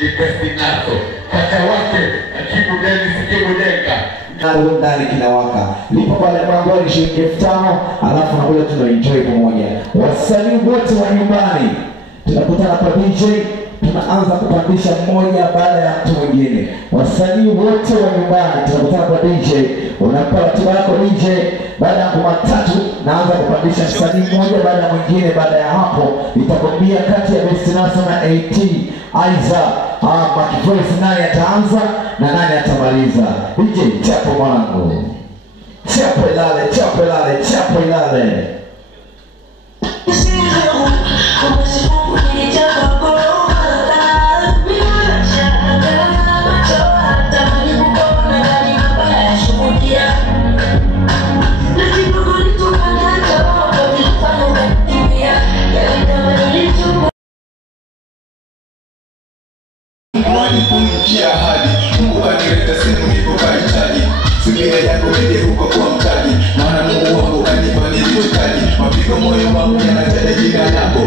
Jikestinazo kaka wake akibu gani sikibudenga nalo ndani kinawaka lipo pale mwanzo ni shilingi 5,000 alafu nakula tunaenjoy pamoja. Wasanii wote wa nyumbani tunakutana kwa DJ, tunaanza kupandisha mmoja baada ya mtu mwingine. Wasanii wote wa nyumbani tunakutana kwa DJ, unampa ratiba yako DJ, baada ya ngoma 3 naanza kupandisha msanii mmoja baada ya mwingine. Baada ya hapo nitakwambia kati ya Bestinazo na AT Aiza Makivoice nani ataanza na nani atamaliza. DJ chapo mwanangu, chapo ilale, chapo ilale, chapo ilale. Mwani kumkia hadi Mungu kanileta sehemu nipo kahitaji. Subira yako ije huko kwa mtaji, maana Mungu wangu kanipa nilichohitaji. Mapigo moyo wangu yanataja jina lako,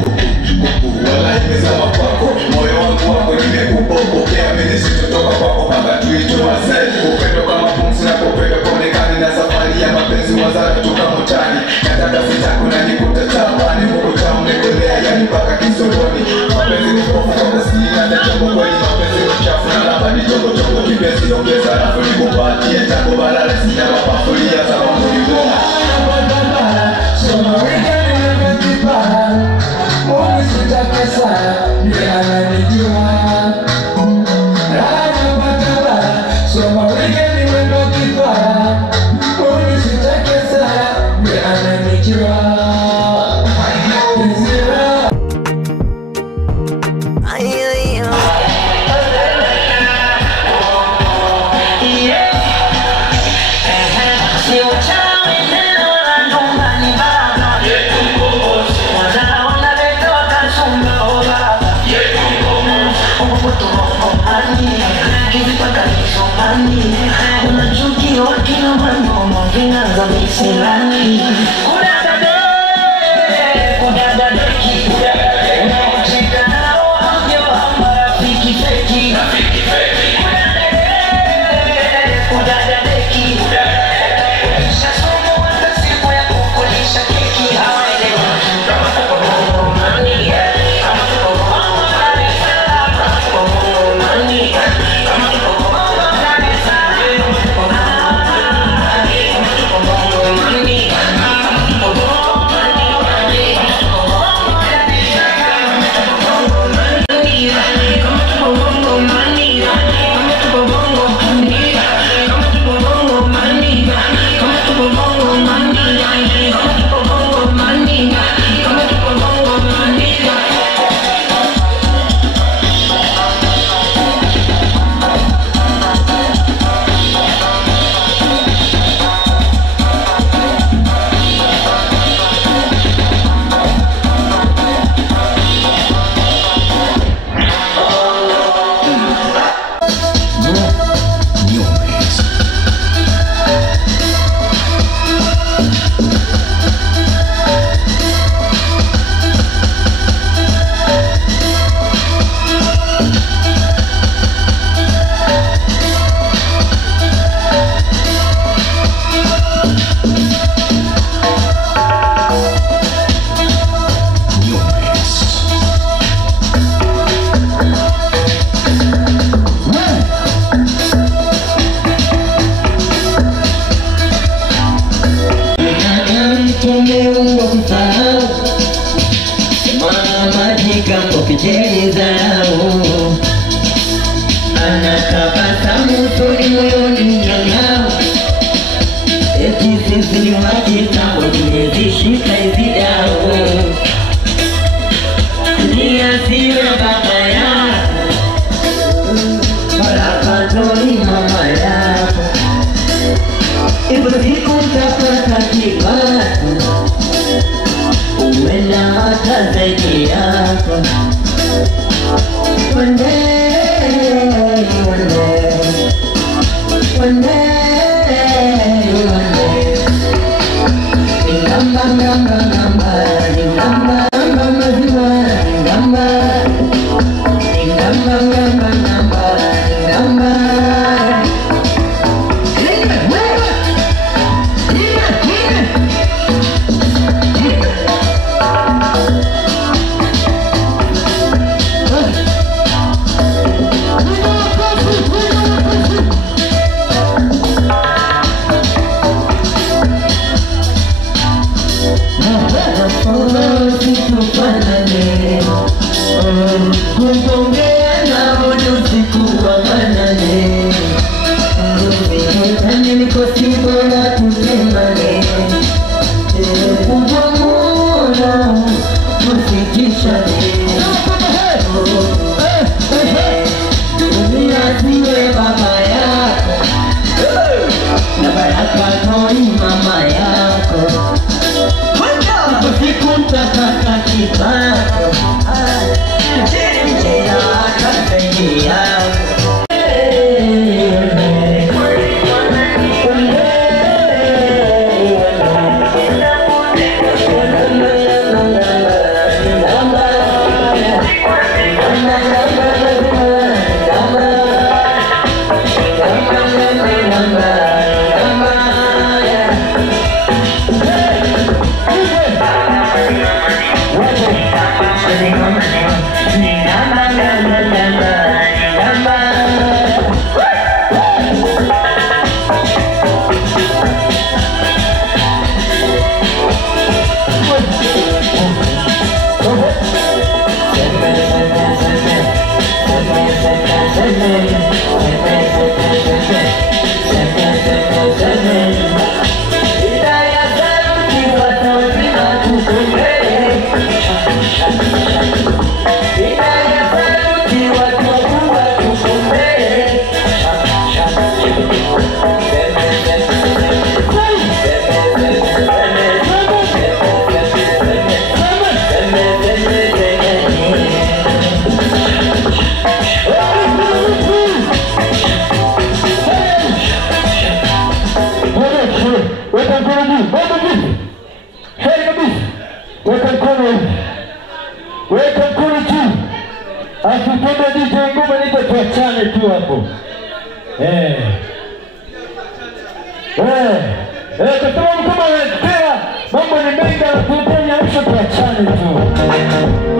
wala imezama kwako. Moyo wangu wako nimekupokea, mimi sitotoka kwako mpaka tuitoa zaidi. Upendo kama pumzi na kupenda kuonekana na safari ya mapenzi wazara kutoka mtani. Nataka sitako na nikuta tamani, Mungu tamu nikolea yani mpaka kisoroni. Mapenzi ni pofu kwa kusikia na jambo kweli. Ni chongo chongo kipesi ongeza rafu nikupatie tango balala sina mapafulia sababu ni ngoma soma wikani nimejipara Mungu sitake sana ndiye ananijua Rana patabara soma wikani nimejipara Mungu sitake sana ndiye ananijua Unachuki wakina manoma vinaanza misilani. Kudadadeki unaocheka nao avyo marafiki feki. Kudadadeki ukisha somo hata siku ya kukulisha keki hawaelewa. Kama tuko bongo mani, kama tuko bongo Dar es Salaam, kama tuko bongo mani, kama tuko bongo Dar es Salaam, kama tuko bongo mani, kama tuko bongo mani, kama tuko bongo mani, kama tuko bongo Dar es Salaam, kama tuko bongo mani, kama tuko bongo mani, kama tuko bongo mani, kama tuko bongo mani, kama tuko bongo mani, kama tuko bongo mani, kama tuko bongo mani. Anatabasamu tuli moyoni mnyang'ao. Eti sisi ni wakitambo tumezishika hizi dao. Ni asiwe baba yako wala kandoni mama yako. Ipo siku utapata kipato, uenda hata zaidi yako. One day, one day, one day, one day. Ngamba, ngamba, ngamba, ngamba, ngamba, ngamba, ngamba, ngamba, ngamba. Akipenda DJ ngoma niko tuachane tu hapo. Kwa sababu kama unasikia mambo ni mengi na tutanya hapo tuachane tu.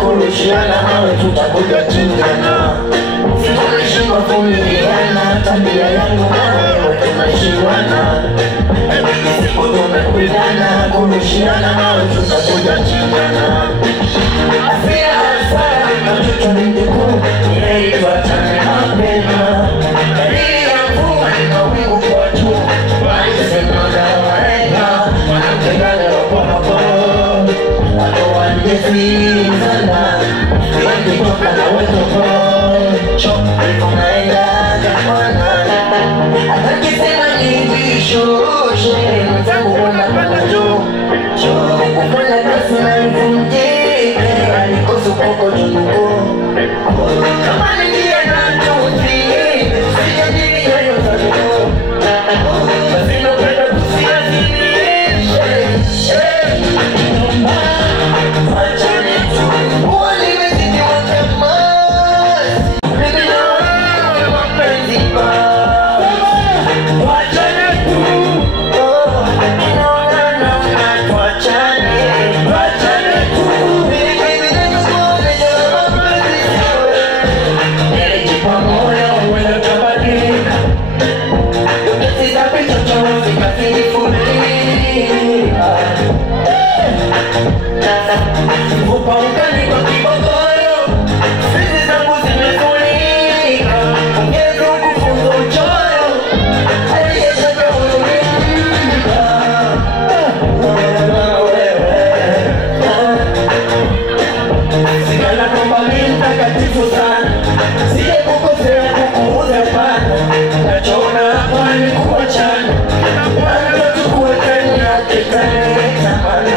Kurushiana hawe tutakuja chingana. Tumeshindwa kuvumiliana, tabia yangu nawe tunashindwana. Siku tumekuidana, kurushiana hawe tutakuja chingana. Afia hasara na tutamindikuu, nilaiva tane mapema. Dalili ya mvua ni mawingu kwa juu, waise mwana waenga, wanapegane waponopo. Wano wanjezizana, wengi toka na weto kwa chopo naenda jamana. Atakisema nibishoshe, mzangu unapanda juu kufanya kasi na mvunjike, alikosu poko junuko. Kama nikia na tuzi, sija nini yoyo zanuko. Basino penda kusia zinishe, wachane tu, uwali mezini wakamasi. Mimi na wewe wapenzi pa, wachane tu, upaukani kwa kibogoyo, sisi zangu zimefunika, ungezo kufunza uchoyo, aliyesaka ununika. Sigala kwamba mimi mtakatifu sana, sije kukosea kukuuza pana, nachona hapa ni kuachana, wanda tukuwekani yake kani tamana.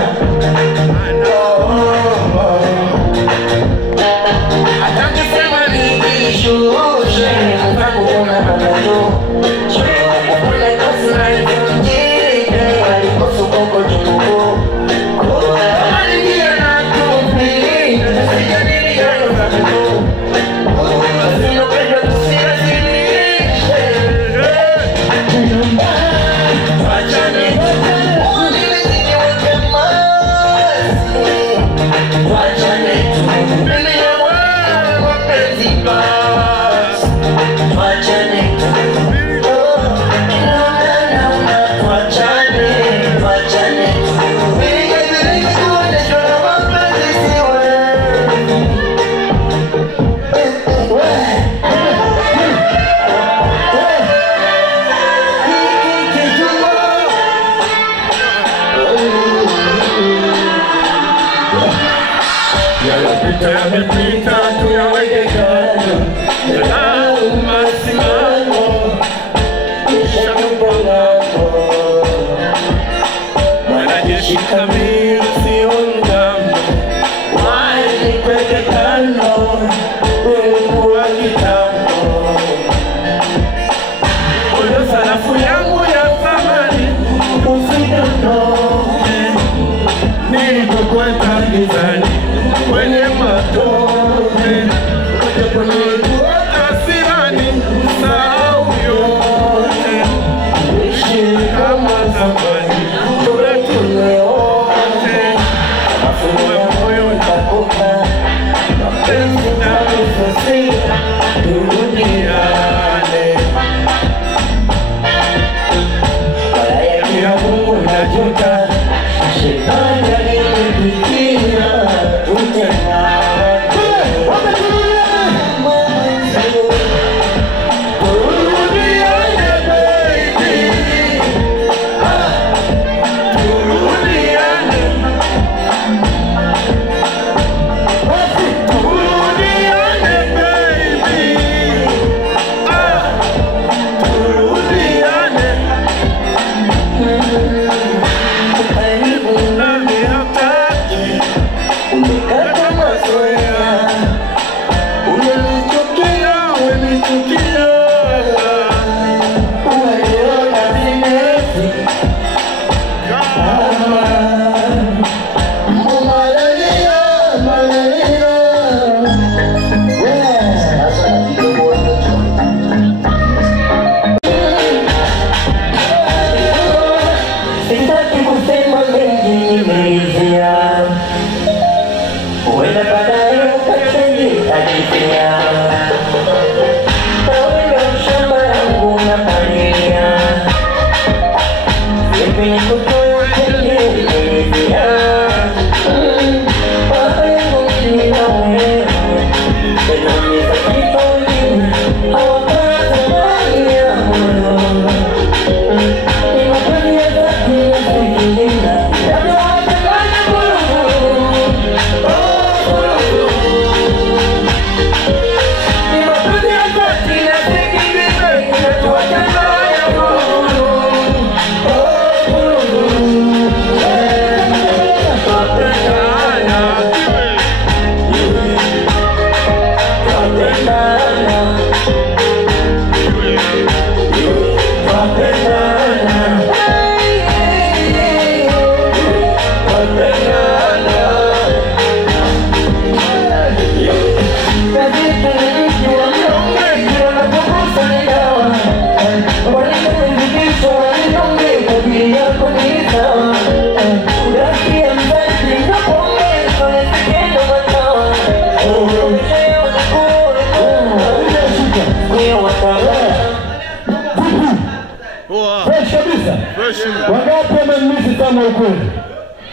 Wangapi wamemisi sana ukweli?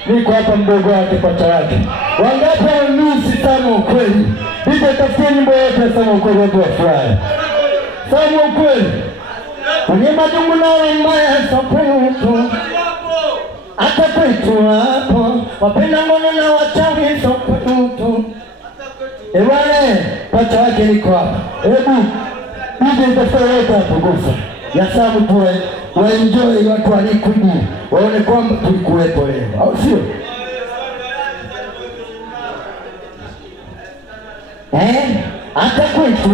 Niko hapa mdogo wake pacha yake. Wangapi wamemisi sana ukweli? Hizo tafutia nyimbo yote ya Sama Ukweli watu wafurahi. Sama Ukweli. Kwenye madungu na mbaya sopetu. Hata kwetu hapo. Wapenda ngono na wachawi sopetu. Ewane, pacha wake niko hapa. Hebu, hizo tafutia yote hapo gusa. Ya Samu tuwe. Waenjoy watu walikuja waone kwamba tulikuwepo leo, au sio? Hata kwetu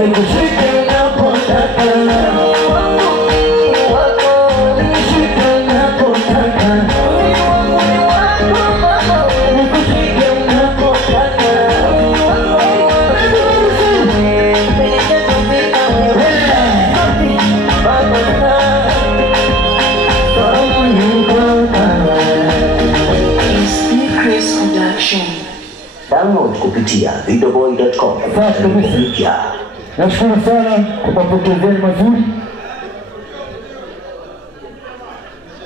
nikushike unapotaka, nikushike unapotaka, nikushike unapotaka. Download kupitia videoboy.com. Safi kabisa. Nashukuru sana kwa mapokezeni mazuri.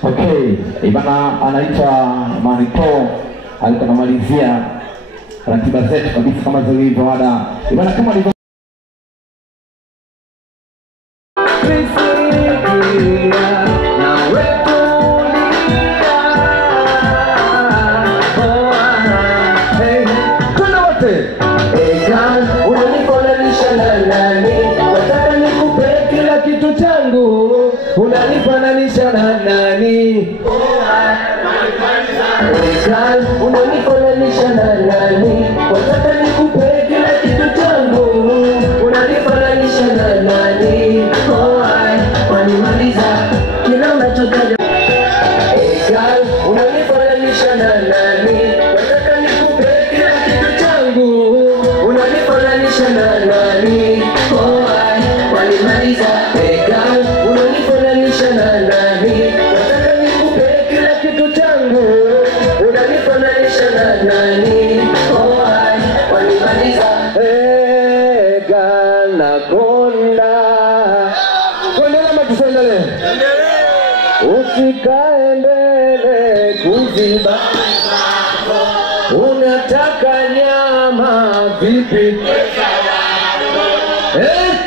Okay, ibana anaitwa Manito, alikuwa anamalizia ratiba zetu kabisa kama zilivyo ada. Ibana kama ilivyo unanifananisha na nani? Unanifananisha na nani? Wataka nikupe kila kitu changu. Unanifananisha na nani? Wanimaliza kila unachotaja. Unanifananisha na nani? Wataka nikupe kila kitu changu. Unanifananisha na nani? Wanimaliza unanifananisha na nani? Wataka nikupe kila kitu changu. Unanifananisha na nani? Wanimaliza gana konda kondela matusendele usikae mbele kuziba. Unataka nyama vipi?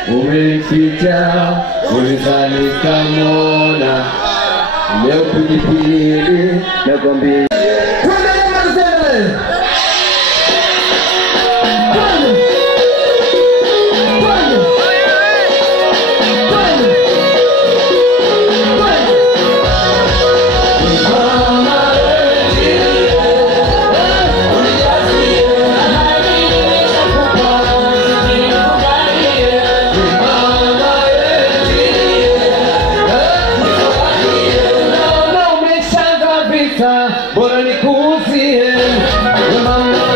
Umenificha ulizani kamona leo kujipili na kwambia bora nikuuzie mama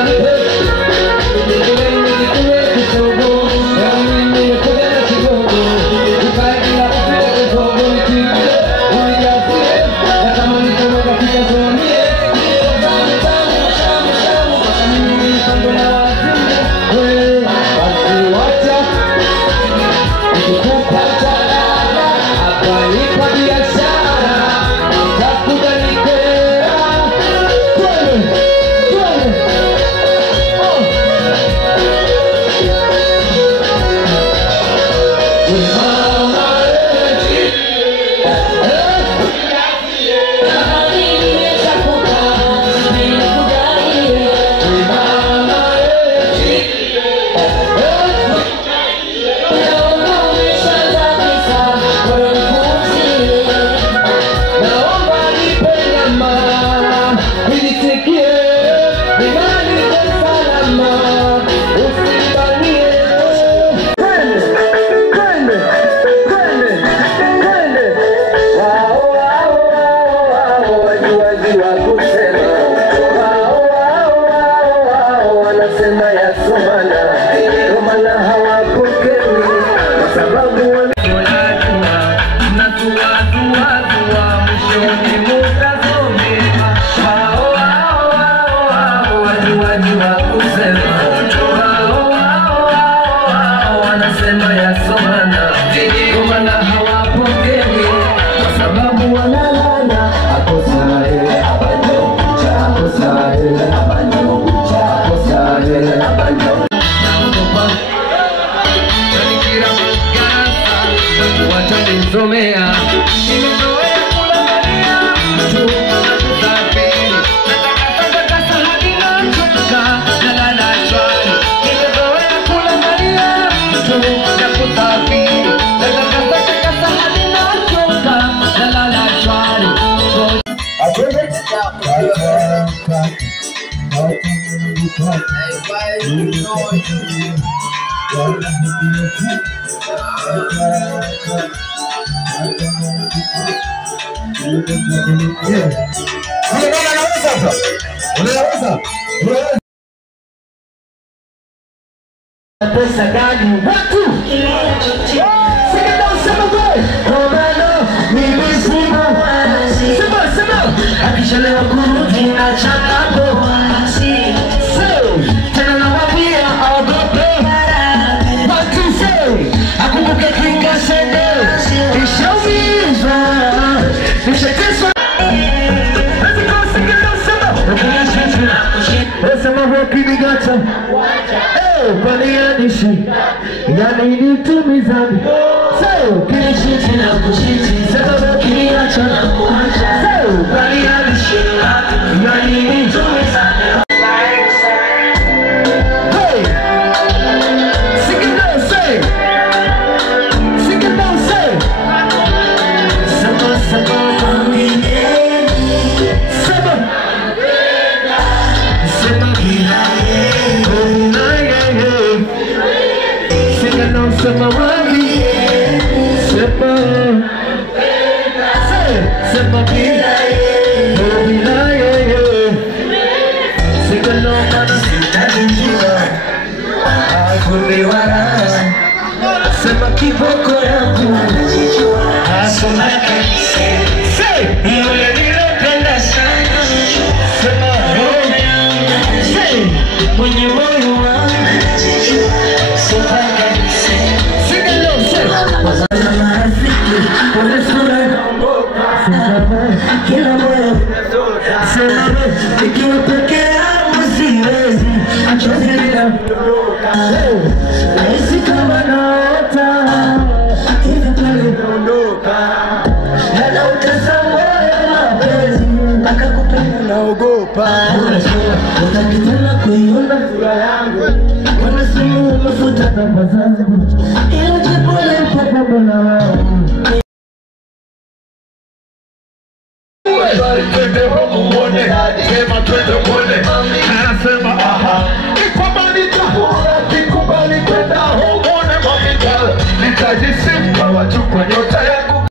Pesa gani watu sema akishalewa kurudi na changapo tena nawambia aogope watu akumbuke kinga sende nishaumizwa nishateswa sema wakinigacha Panianishi, yani nitumizani. So, kinishiti na kushiti, sema kiniacha na kuacha. So, panianishi, yani nitumizani. Hey, sing it down, say. Sing it down, say. Sema, sema, sema. Sema, sema wali sema sema bila sema no mana sitajiwa akuliwara sema kiboko yangu asoma say yule nilopenda sana sema say mwenye moyo wangu sema kila moyo sema ikiwa peke yangu siwezi achozilila nahisi kama naota hivi pale naondoka na utesa moyo mapenzi mpaka kupenda naogopa utakitana kuiona furaha yangu wanasimu mafuta namba zangu ila jipole mpaka bwana wangu twende homu mwone, sema twende mwone. Anasema aha, ikubali tahura, kikubali kwenda homu mwone mamita. Nitajisifu kwa watu kwa nyota yangu.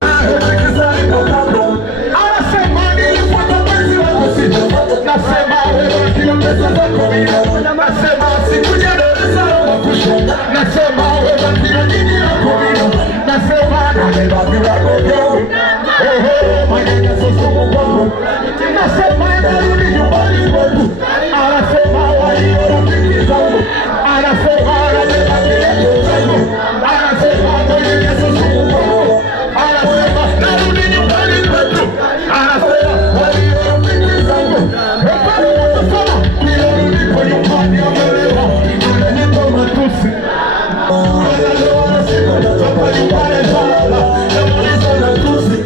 Anasema nilifuata mwezi wangu sijapata. Nasema wewe kila pesa zako mina. Nasema sikuja darasa la kushinda. Nasema wewe kila nini yako mina. Nasema nabeba bila gogo. Maneno susumu kwangu nasema narudi nyumbani kwangu anasema walio rafiki zangu anasema anabeba kile changu anasema maneno susumu kwangu anasema narudi nyumbani kwangu anasema walio rafiki zangu hepani mwatasama nilirudi kwa nyumbani amelewa unanipa matusi analewa na siku natoka nyumbani sana namaliza na tusi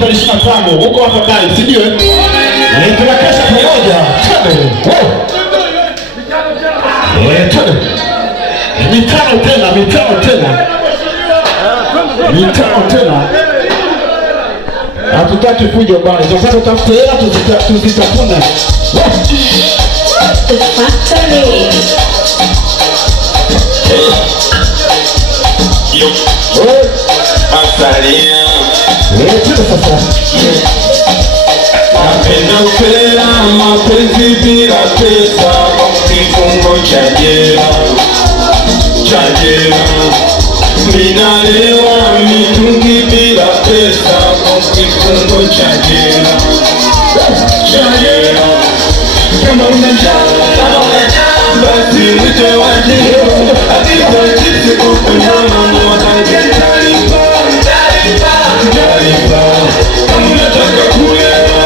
kwenye tarehe 25 huko hapa ndani, si ndio? Tunakesha pamoja. Twende. Twende. Mitano tena. Hatutaki fujo bwana. Tunataka tutafute hela tuzitafune. The Factory. Asalia. Napenda upela mapenzi bila pesa, kifungo cha jela. Minalewa mitungi bila pesa, kifungo cha jela. Kama unajaa basi mwite wajio, akipa chipsi kukunyama mwakanje tarifa. Kama unataka kulewa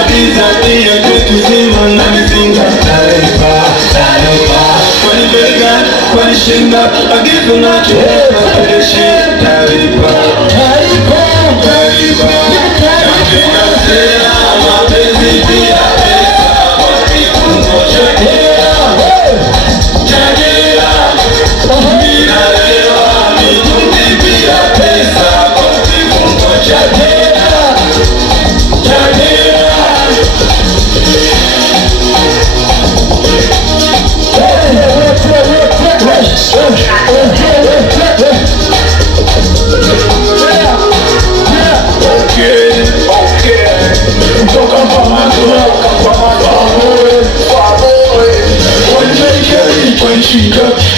akizatia kwetu zima na mizinga tarifa. Kwani bega, kwani shinda, agifu nacho peshi tarifa. Napenda sera mapenzi bila pesa, kifungo cha jela. Minalewa mitungi bila pesa, kifungo cha jela.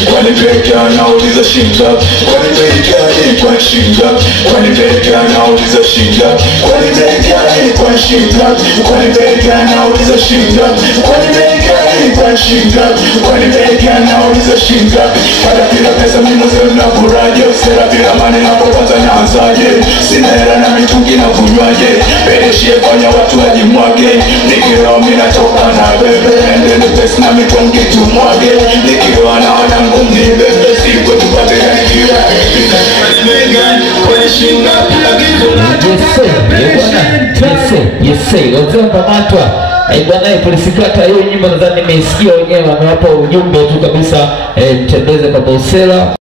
Nauliza shinda, kwani bei gani kwa shinda? Kwani bei gani nauliza shinda? Kwani bei gani kwa shinda? Kwani bei gani nauliza shinda? Kwani bei gani kwa shinda? Kwani bei gani nauliza shinda? Hata bila pesa mimi mzee na furaje, sera bila mani hapo kwanza naanzaje? Sina hela na mitungi na kunywaje? Peleshie fanya watu wajimwage. Nikiwa mimi natoka na bebe, ndio pesa na mitungi tumwage. Nikiwa naona ngumi bebe siku tupate kila. Yes, wazee wakamatwa. Bwana polisi kata hiyo nyimbo nadhani nimesikia wenyewe wamewapa ujumbe tu kabisa, mtembeze kwa Bosela.